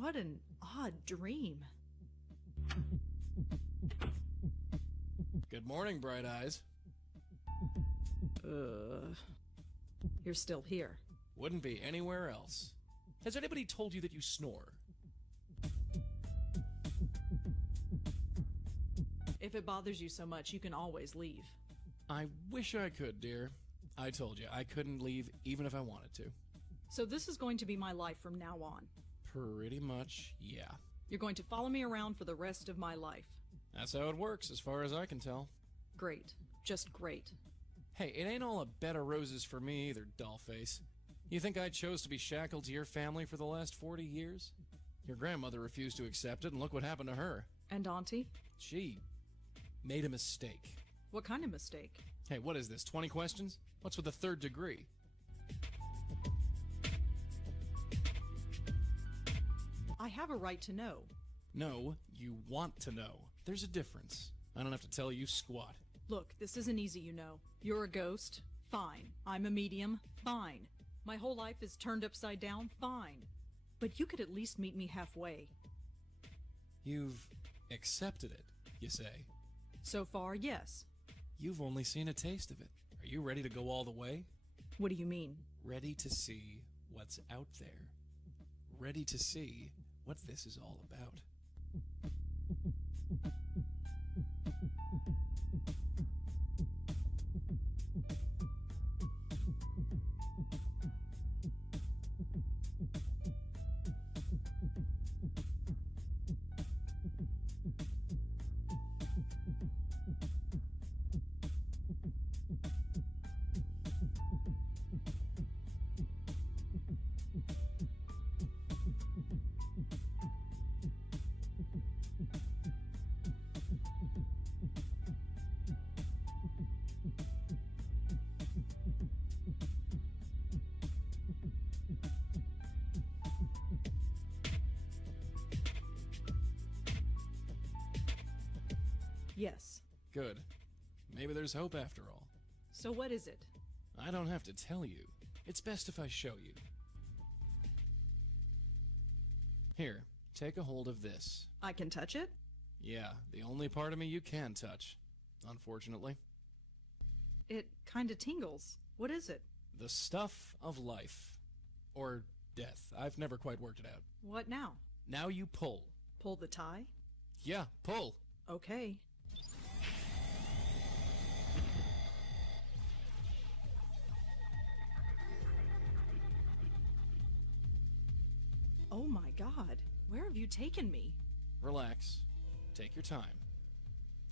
What an odd dream. Good morning, Bright Eyes. You're still here. Wouldn't be anywhere else. Has anybody told you that you snore? If it bothers you so much, you can always leave. I wish I could, dear. I told you, I couldn't leave even if I wanted to. So this is going to be my life from now on. Pretty much, yeah. You're going to follow me around for the rest of my life. That's how it works, as far as I can tell. Great. Just great. Hey, it ain't all a bed of roses for me either, dollface. You think I chose to be shackled to your family for the last 40 years? Your grandmother refused to accept it, and look what happened to her. And Auntie? She made a mistake. What kind of mistake? Hey, what is this, 20 questions? What's with the third degree? I have a right to know. No, you want to know. There's a difference. I don't have to tell you squat. Look, this isn't easy, you know. You're a ghost? Fine. I'm a medium? Fine. My whole life is turned upside down? Fine. But you could at least meet me halfway. You've accepted it, you say? So far, yes. You've only seen a taste of it. Are you ready to go all the way? What do you mean? Ready to see what's out there. Ready to see what this is all about. Yes. Good. Maybe there's hope after all. So what is it? I don't have to tell you. It's best if I show you. Here, take a hold of this. I can touch it? Yeah, the only part of me you can touch, unfortunately. It kinda tingles. What is it? The stuff of life. Or death. I've never quite worked it out. What now? Now you pull. Pull the tie? Yeah, pull. Okay. Oh my God, where have you taken me? Relax. Take your time.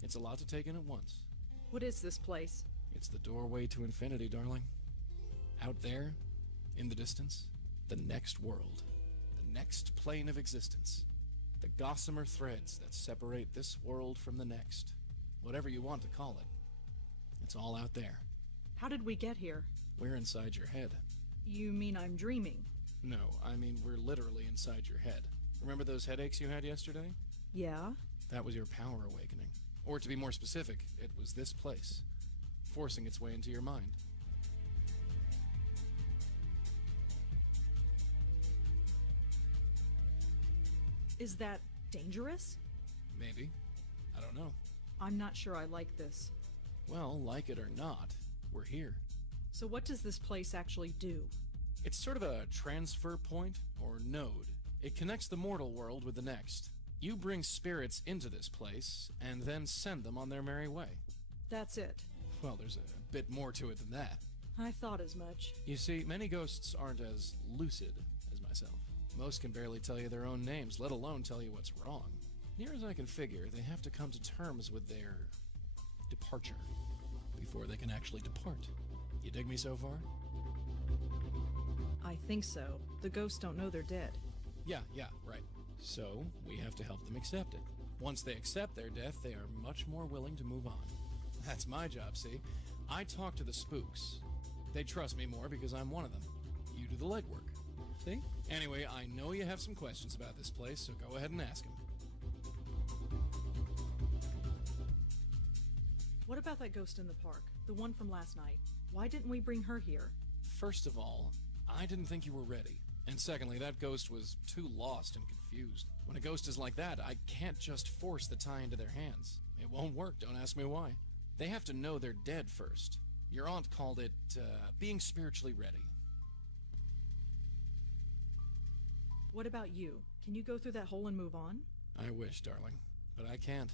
It's a lot to take in at once. What is this place? It's the doorway to infinity, darling. Out there, in the distance, the next world. The next plane of existence. The gossamer threads that separate this world from the next. Whatever you want to call it. It's all out there. How did we get here? We're inside your head. You mean I'm dreaming? No, I mean we're literally inside your head. Remember those headaches you had yesterday? Yeah? That was your power awakening. Or to be more specific, it was this place, forcing its way into your mind. Is that dangerous? Maybe. I don't know. I'm not sure I like this. Well, like it or not, we're here. So what does this place actually do? It's sort of a transfer point, or node. It connects the mortal world with the next. You bring spirits into this place, and then send them on their merry way. That's it. Well, there's a bit more to it than that. I thought as much. You see, many ghosts aren't as lucid as myself. Most can barely tell you their own names, let alone tell you what's wrong. Near as I can figure, they have to come to terms with their departure before they can actually depart. You dig me so far? I think so. The ghosts don't know they're dead. Yeah, right. So, we have to help them accept it. Once they accept their death, they are much more willing to move on. That's my job, see? I talk to the spooks. They trust me more because I'm one of them. You do the legwork. See? Anyway, I know you have some questions about this place, so go ahead and ask them. What about that ghost in the park? The one from last night. Why didn't we bring her here? First of all, I didn't think you were ready. And secondly, that ghost was too lost and confused. When a ghost is like that, I can't just force the tie into their hands. It won't work, don't ask me why. They have to know they're dead first. Your aunt called it, being spiritually ready. What about you? Can you go through that hole and move on? I wish, darling, but I can't.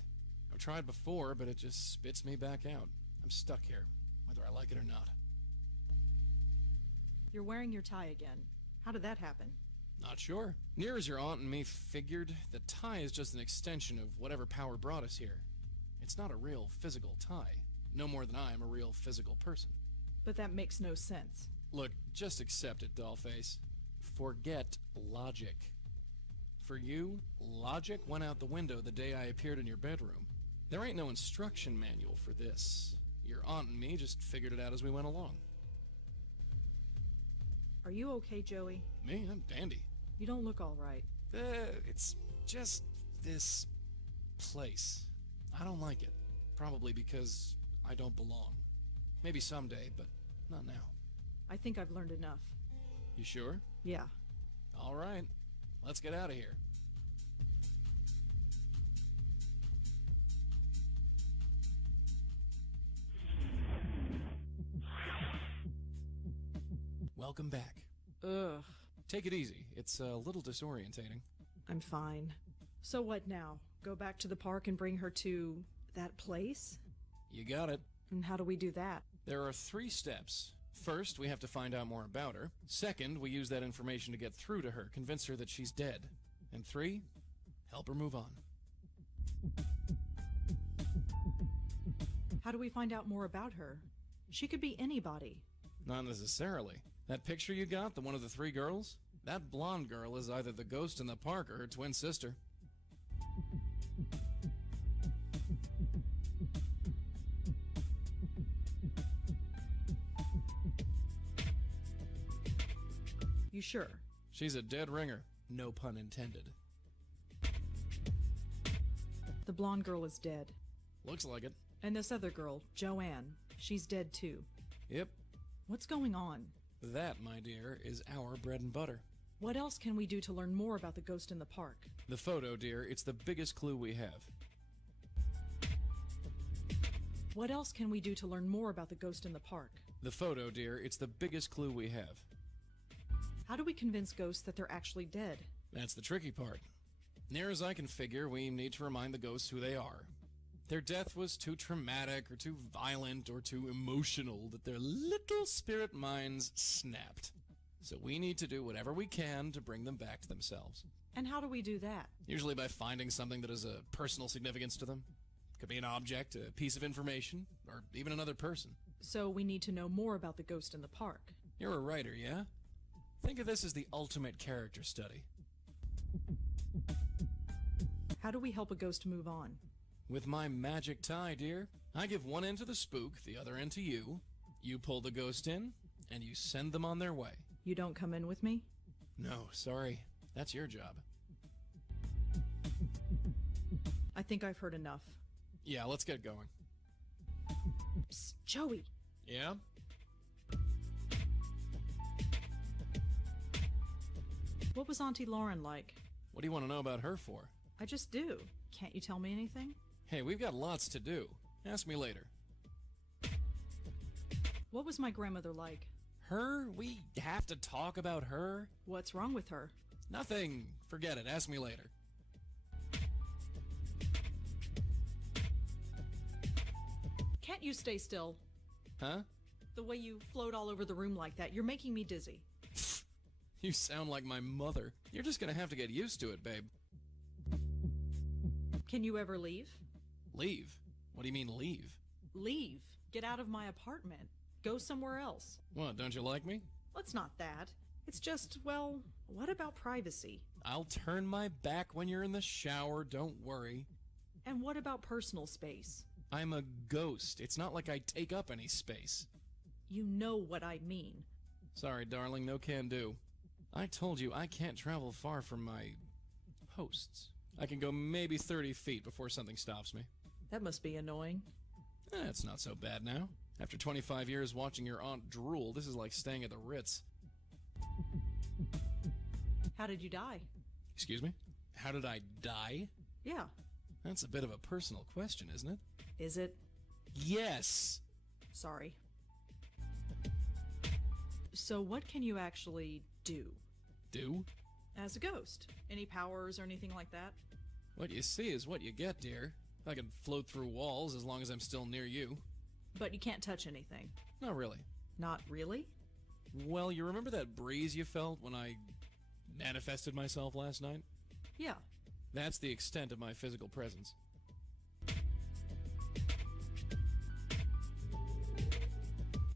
I've tried before, but it just spits me back out. I'm stuck here, whether I like it or not. You're wearing your tie again. How did that happen? Not sure. Near as your aunt and me figured, the tie is just an extension of whatever power brought us here. It's not a real physical tie, no more than I am a real physical person. But that makes no sense. Look, just accept it, dollface. Forget logic. For you, logic went out the window the day I appeared in your bedroom. There ain't no instruction manual for this. Your aunt and me just figured it out as we went along. Are you okay, Joey? Me? I'm dandy. You don't look all right. It's just this place. I don't like it. Probably because I don't belong. Maybe someday, but not now. I think I've learned enough. You sure? Yeah. All right. Let's get out of here. Welcome back. Ugh. Take it easy. It's a little disorientating. I'm fine. So what now? Go back to the park and bring her to that place? You got it. And how do we do that? There are 3 steps. First, we have to find out more about her. Second, we use that information to get through to her, convince her that she's dead. And 3, help her move on. How do we find out more about her? She could be anybody. Not necessarily. That picture you got, the one of the 3 girls? That blonde girl is either the ghost in the park or her twin sister. You sure? She's a dead ringer. No pun intended. The blonde girl is dead. Looks like it. And this other girl, Joanne, she's dead too. Yep. What's going on? That, my dear, is our bread and butter. What else can we do to learn more about the ghost in the park? The photo, dear, it's the biggest clue we have. What else can we do to learn more about the ghost in the park? The photo, dear, it's the biggest clue we have. How do we convince ghosts that they're actually dead? That's the tricky part. Near as I can figure, we need to remind the ghosts who they are. Their death was too traumatic or too violent or too emotional that their little spirit minds snapped. So we need to do whatever we can to bring them back to themselves. And how do we do that? Usually by finding something that has a personal significance to them. Could be an object, a piece of information, or even another person. So we need to know more about the ghost in the park. You're a writer, yeah? Think of this as the ultimate character study. How do we help a ghost move on? With my magic tie, dear. I give one end to the spook, the other end to you. You pull the ghost in, and you send them on their way. You don't come in with me? No, sorry. That's your job. I think I've heard enough. Yeah, let's get going. Psst, Joey! Yeah? What was Auntie Lauren like? What do you want to know about her for? I just do. Can't you tell me anything? Hey, we've got lots to do. Ask me later. What was my grandmother like? Her? We have to talk about her? What's wrong with her? Nothing. Forget it. Ask me later. Can't you stay still? Huh? The way you float all over the room like that, you're making me dizzy. You sound like my mother. You're just gonna have to get used to it, babe. Can you ever leave? Leave? What do you mean, leave? Leave. Get out of my apartment. Go somewhere else. What, don't you like me? It's not that. It's just, well, what about privacy? I'll turn my back when you're in the shower, don't worry. And what about personal space? I'm a ghost. It's not like I take up any space. You know what I mean. Sorry, darling, no can do. I told you I can't travel far from my hosts. I can go maybe 30 feet before something stops me. That must be annoying. It's not so bad now. After 25 years watching your aunt drool, this is like staying at the Ritz. How did you die? Excuse me? How did I die? Yeah. That's a bit of a personal question, isn't it? Is it? Yes! Sorry. So what can you actually do? Do? As a ghost? Any powers or anything like that? What you see is what you get, dear. I can float through walls as long as I'm still near you. But you can't touch anything. Not really. Not really? Well, you remember that breeze you felt when I manifested myself last night? Yeah. That's the extent of my physical presence.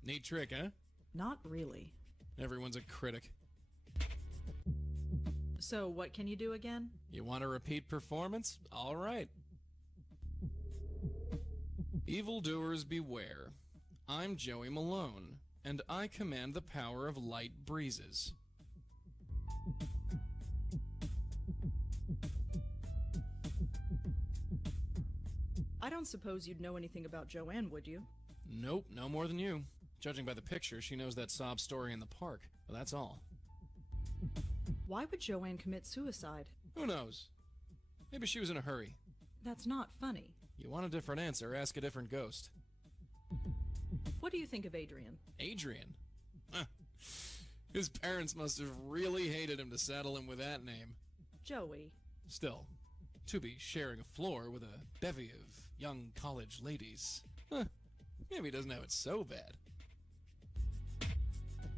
Neat trick, huh? Not really. Everyone's a critic. So what can you do again? You want a repeat performance? All right. Evildoers beware. I'm Joey Malone, and I command the power of light breezes. I don't suppose you'd know anything about Joanne, would you? Nope, no more than you. Judging by the picture, she knows that sob story in the park, but that's all. Why would Joanne commit suicide? Who knows? Maybe she was in a hurry. That's not funny. You want a different answer, ask a different ghost. What do you think of Adrian? Adrian? His parents must have really hated him to saddle him with that name. Joey. Still, to be sharing a floor with a bevy of young college ladies. Maybe he doesn't have it so bad.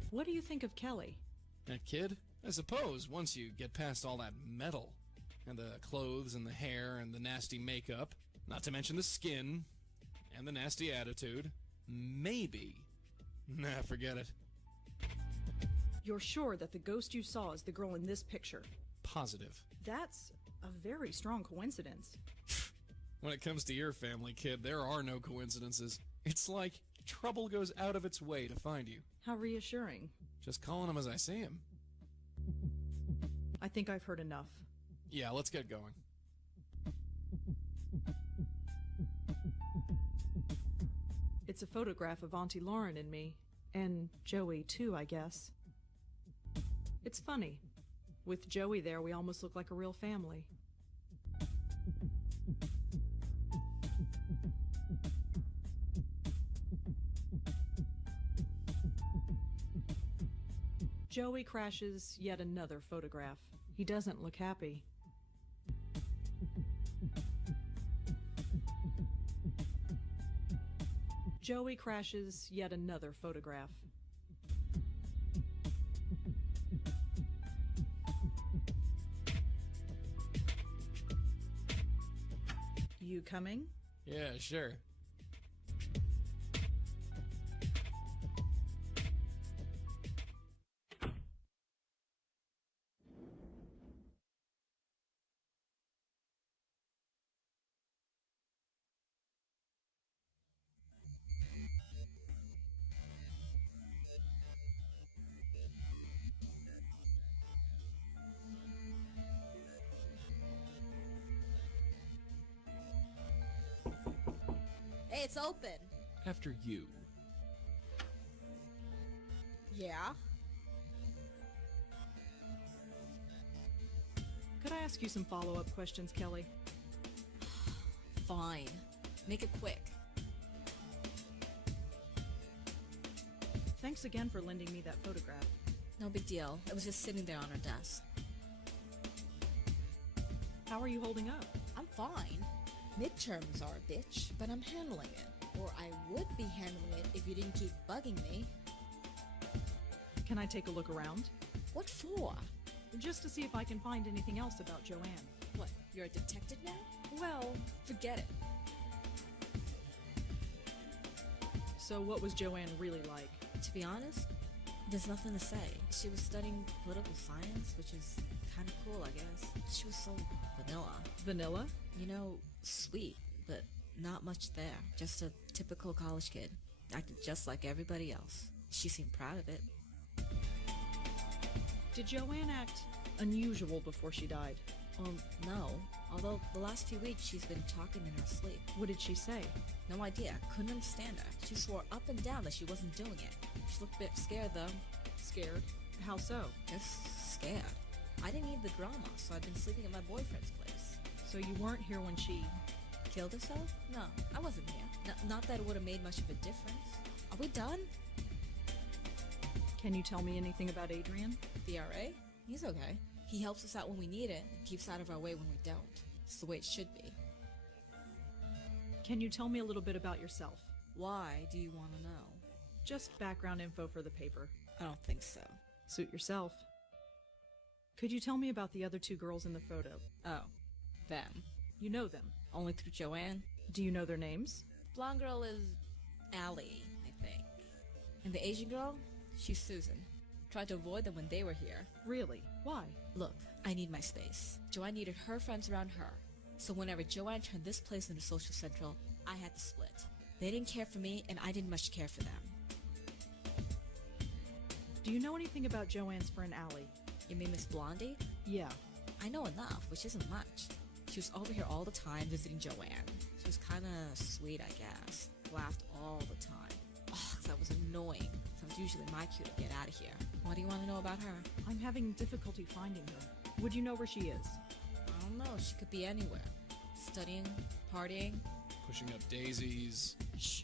What do you think of Kelly? That kid? I suppose once you get past all that metal, and the clothes and the hair and the nasty makeup, not to mention the skin, and the nasty attitude, maybe. Nah, forget it. You're sure that the ghost you saw is the girl in this picture? Positive. That's a very strong coincidence. When it comes to your family, kid, there are no coincidences. It's like trouble goes out of its way to find you. How reassuring. Just calling them as I see them. I think I've heard enough. Yeah, let's get going. It's a photograph of Auntie Lauren and me. And Joey, too, I guess. It's funny. With Joey there, we almost look like a real family. Joey crashes yet another photograph. He doesn't look happy. Joey crashes yet another photograph. You coming? Yeah, sure. Hey, it's open. After you. Yeah? Could I ask you some follow-up questions, Kelly? Fine. Make it quick. Thanks again for lending me that photograph. No big deal. It was just sitting there on her desk. How are you holding up? I'm fine. Midterms are a bitch, but I'm handling it. Or I would be handling it if you didn't keep bugging me. Can I take a look around? What for? Just to see if I can find anything else about Joanne. What, you're a detective now? Well, Forget it. so what was Joanne really like? To be honest, there's nothing to say. She was studying political science, which is kind of cool, I guess. She was so vanilla. Vanilla? You know, sweet, but not much there. Just a typical college kid. Acted just like everybody else. She seemed proud of it. Did Joanne act unusual before she died? No. Although the last few weeks she's been talking in her sleep. What did she say? No idea. Couldn't understand her. She swore up and down that she wasn't doing it. She looked a bit scared though. Scared? How so? Just scared. I didn't need the drama, so I've been sleeping at my boyfriend's place. So you weren't here when she... Killed herself? No, I wasn't here. Not that it would have made much of a difference. Are we done? Can you tell me anything about Adrian? The RA? He's okay. He helps us out when we need it and keeps out of our way when we don't. It's the way it should be. Can you tell me a little bit about yourself? Why do you want to know? Just background info for the paper. I don't think so. Suit yourself. Could you tell me about the other two girls in the photo? Oh, them. You know them. Only through Joanne? Do you know their names? Blonde girl is Allie, I think. And the Asian girl? She's Susan. Tried to avoid them when they were here. Really? Why? Look, I need my space. Joanne needed her friends around her. So whenever Joanne turned this place into social central, I had to split. They didn't care for me, and I didn't much care for them. Do you know anything about Joanne's friend Allie? You mean Miss Blondie? Yeah. I know enough, which isn't much. She was over here all the time visiting Joanne. She was kinda sweet, I guess. Laughed all the time. Oh, that was annoying. So it was usually my cue to get out of here. What do you want to know about her? I'm having difficulty finding her. Would you know where she is? I don't know. She could be anywhere. Studying, partying. Pushing up daisies. Shh.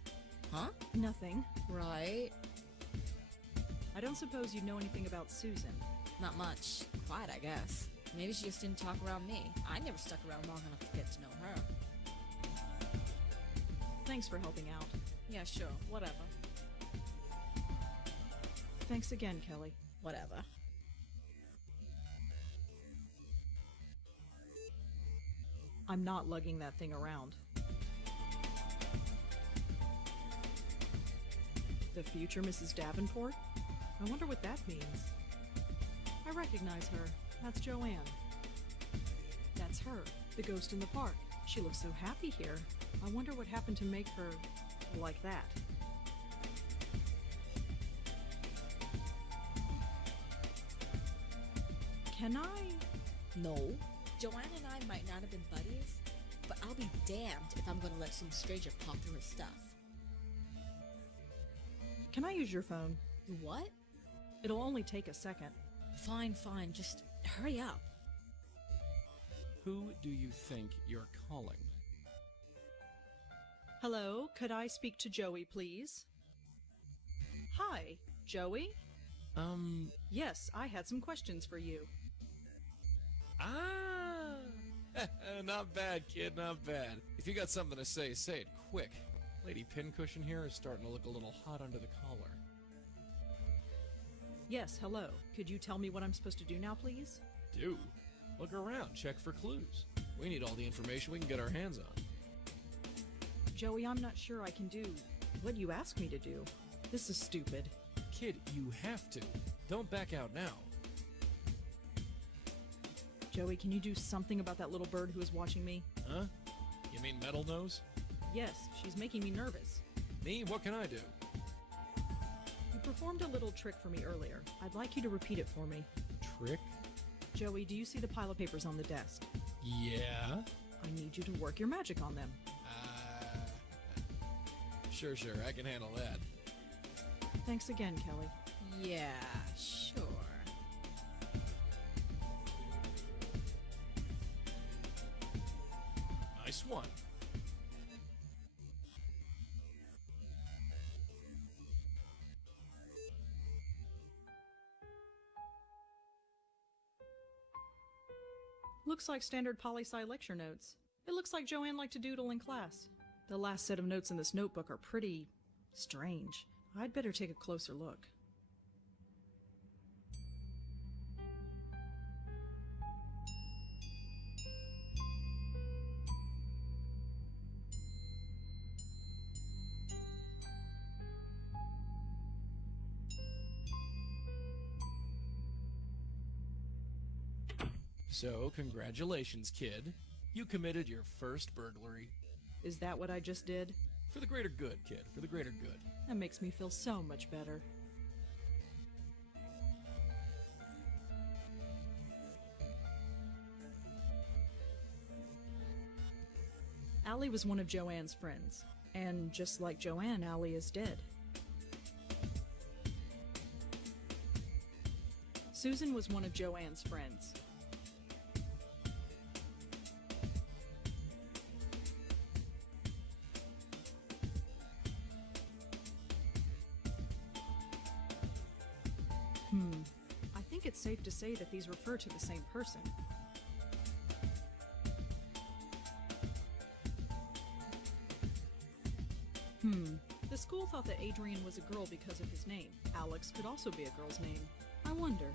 Huh? Nothing. Right. I don't suppose you know anything about Susan. Not much. Quiet, I guess. Maybe she just didn't talk around me. I never stuck around long enough to get to know her. Thanks for helping out. Yeah, sure. Whatever. Thanks again, Kelly. Whatever. I'm not lugging that thing around. The future Mrs. Davenport? I wonder what that means. I recognize her. That's Joanne. That's her, the ghost in the park. She looks so happy here. I wonder what happened to make her like that. Can I? No. Joanne and I might not have been buddies, but I'll be damned if I'm gonna let some stranger pop through her stuff. Can I use your phone? What? It'll only take a second. Fine, fine. Just hurry up. Who do you think you're calling? Hello, could I speak to Joey, please? Hi, Joey? Yes, I had some questions for you. Not bad, kid, not bad. If you got something to say, say it quick. Lady Pincushion here is starting to look a little hot under the collar. Yes, hello. Could you tell me what I'm supposed to do now, please? Do? Look around, check for clues. We need all the information we can get our hands on. Joey, I'm not sure I can do what you ask me to do. This is stupid. Kid, you have to. Don't back out now. Joey, can you do something about that little bird who is watching me? Huh? You mean Metal Nose? Yes, she's making me nervous. Me? What can I do? You performed a little trick for me earlier. I'd like you to repeat it for me. Trick? Joey, do you see the pile of papers on the desk? Yeah? I need you to work your magic on them. Sure, I can handle that. Thanks again, Kelly. Yeah, sure. Nice one. Looks like standard poli-sci lecture notes. It looks like Joanne liked to doodle in class. The last set of notes in this notebook are pretty strange. I'd better take a closer look. So, congratulations, kid. You committed your first burglary. Is that what I just did? For the greater good, kid. For the greater good. That makes me feel so much better. Allie was one of Joanne's friends. And just like Joanne, Allie is dead. Susan was one of Joanne's friends. I think it's safe to say that these refer to the same person. The school thought that Adrian was a girl because of his name. Alex could also be a girl's name. I wonder.